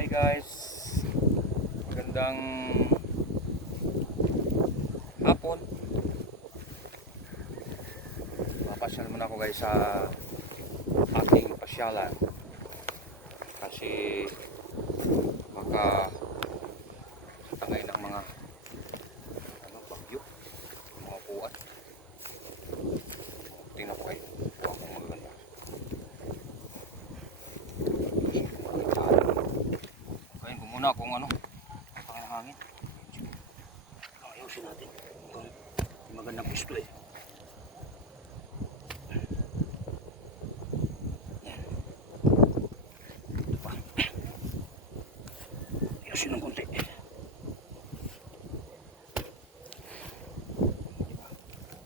Hi guys, magandang hapon. Papasyal muna ako guys sa aking pasyalan kasi baka tangay ng mga bagyo, mga puwan. Tingnan ko kayo kung akong maganda. Kain ko muna kung ano ang hangin. Ayusin natin kung magandang pisto eh. Ayusin ng konti.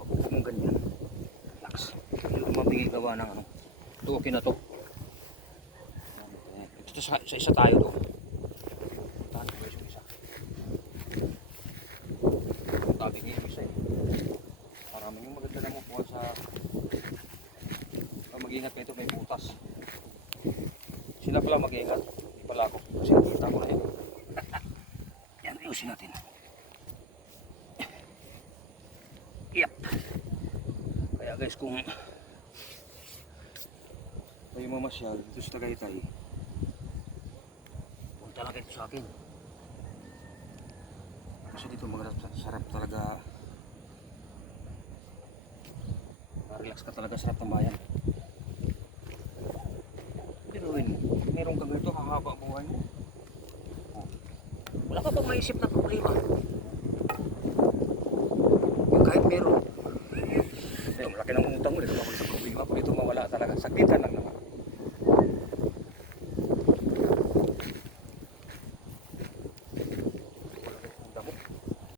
Pag mong ganyan, relax. Hindi ko mabigay gawa ng ano. Ito okay na to. Ito sa isa tayo to. Tahan ko guys yung isa. Tabi niya yung isa eh. Marami yung maganda na mapuha sa mag-ingat kayo ito may butas. Sila pala mag-ingat. Hindi pala ako. Kasi nakita ko na yun. Yan, ayusin natin. Yep. Kaya guys kung kayo mamasyal dito sa Tagaytay, punta lang kayo sa akin. Kasi dito sarap talaga. Relax ka talaga, sarap ng bayan. Pero meron ka ganito, hahaba buhay mo. Wala ka bang maisip na problema? Kahit meron. Malaki ng utang mo, dito ako sa problema. Kung ito mawala talaga, saglitan lang naman.